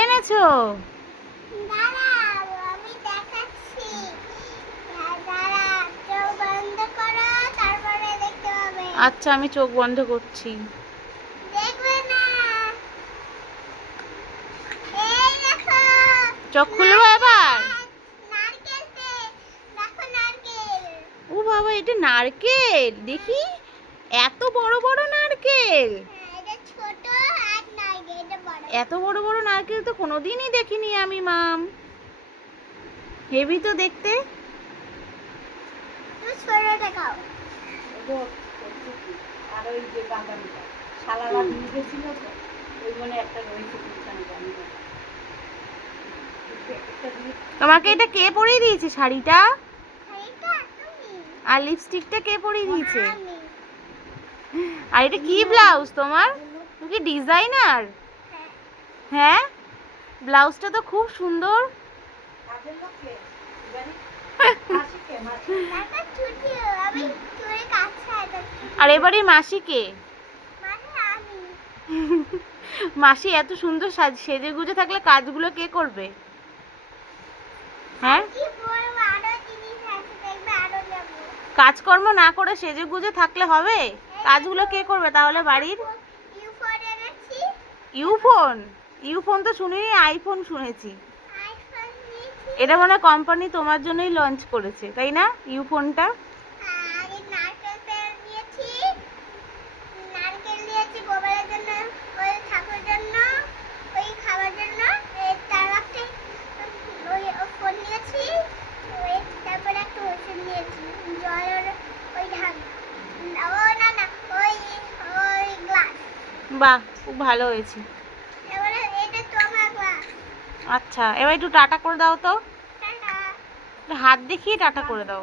এনেছো। হ্যাঁ। আচ্ছা আমি চোখ বন্ধ করছি। চোখ খুলবো এবার? নারকেল। ও বাবা এটা নারকেল? দেখি এত বড় বড় নারকেল হ্যাঁ, এটা ছোট আর নারকেল, এটা বড়। এত বড় বড় নারকেল তো কোনোদিনই দেখিনি আমি মাম। হেভি তো দেখতে। আর ওই যে বাদামটা তো ওই মনে একটা রয়েছে তোমাকে এটা কে পরিয়ে দিয়েছে শাড়িটা? আর লিপস্টিকটা কে পরিয়ে দিয়েছে? আর এটা কি ব্লাউজ তোমার? তুমি কি ডিজাইনার? হ্যাঁ। হ্যাঁ ব্লাউজটা তো খুব সুন্দর। মাসি আর এবারে মাসিকে? মানে আমি। মাসি এত সুন্দর সাজ সেজে গুজে থাকলে কাজগুলো কে করবে? হ্যাঁ? কি কাজকর্ম না করে সেজে গুজে থাকলে হবে? কাজগুলো কে করবে তাহলে বাড়ির? ইউফোন? ইউফোন তো শুনিনি আইফোন শুনেছি। এটা মনে হয় কোম্পানি তোমার জন্যই লঞ্চ করেছে তাই না? ইউফোনটা? বাহ খুব ভালো হয়েছে। আচ্ছা এবার একটু টাটা করে দাও তো। হাত দেখিয়ে টাটা করে দাও।